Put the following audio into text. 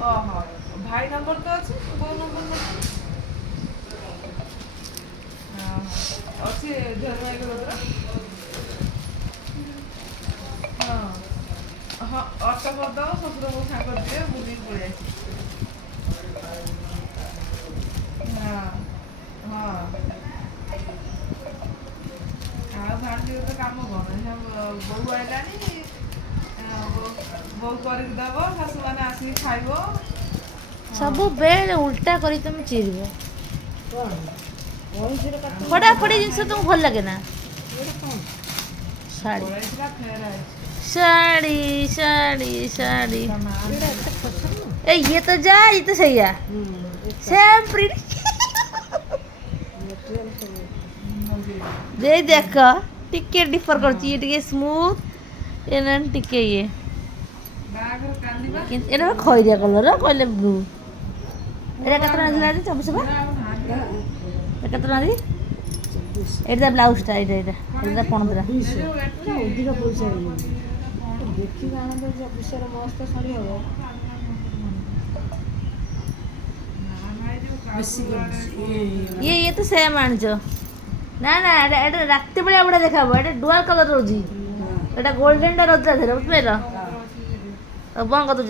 ଓହୋ ଭାଇ ନମ୍ବର ତ ଅଛି ବୋଉ ନମ୍ବର ନାହିଁ। ଅଛି ଝିଅ ଭାଇଙ୍କ କତିର। ହଁ ହଁ ଅଟୋ କରିଦେବ ଶ୍ୱଶୁର ବୋହୂ ସାଙ୍ଗରେ ଯିବେ ବୁଲିକି ପଳେଇ ଆସିବେ। ହଁ ହଁ ଆଉ ଭାଣିଜିର ତ କାମ କଣ ବୋହୂ ଆଇଲାଣି ବୋହୂ କରିକି ଦବ ଶାଶୁମାନେ ଆସିକି ଖାଇବ। ହଁ ସବୁବେଳେ ଉଲ୍ଟା କରି ତମେ ଚିରିବ। ଫଟା ମା ଫଟି ଜିନିଷ ଖାଇବ ତମକୁ ଭଲ ଲାଗେ ନା? ଶାଢ଼ୀ ପଳେଇଥିଲା ଫେର ଆଇଛି। ଶାଢ଼ୀ ଶାଢ଼ୀ ଶାଢ଼ୀ ଏ ଇଏ ତ ଯା ଇଏ ତ ସେଇଆ ସେମ୍ ପ୍ରିଣ୍ଟ। ଦେଇ ଦେଖ ଟିକେ ଡିଫର କରୁଛି ଇଏ ଟିକେ ସ୍ମୁଥ ଏ ଟିକେ ଇଏ ବାହାଘର କାଲିବା କିନ୍ତୁ ଏଇଟା ବା ଖଇରିଆ କଲର କହିଲେ ବ୍ଲୁ। ଏଇଟା କେତେ ଟଙ୍କା ଥିଲା ଆଜି 2400 ବା? ଏଟା କେତେ ଟଙ୍କା ଦେଇକି? ଏଇଟା ତା ବ୍ଲାଉଜଟା ଏଇଟା ତା ପଣତଟା। ଅଧିକ ପଇସା ହେଇଯାଉଛି ଦେଖିକି ଆଣନ୍ତେ ଅଫିସର ମସ୍ତ ଶାଢ଼ୀ ହବ। ବେଶୀ ଇଏ ତ ସେମ୍ ଆଣିଛ ନା ନା ଏଟା ରାତି ବେଳିଆ ବଢ଼ିଆ ଦେଖାହବ। ଏଟା ଡୁଆଲ କଲର ରହୁଛି। ଏଟା ଗୋଲ୍ଡେନଟା ରହୁଛି ତା ଦେହରେ ବୁଝିପାରିଲ? ଆଉ ବନ୍ଦ କରିଦେଉଛି।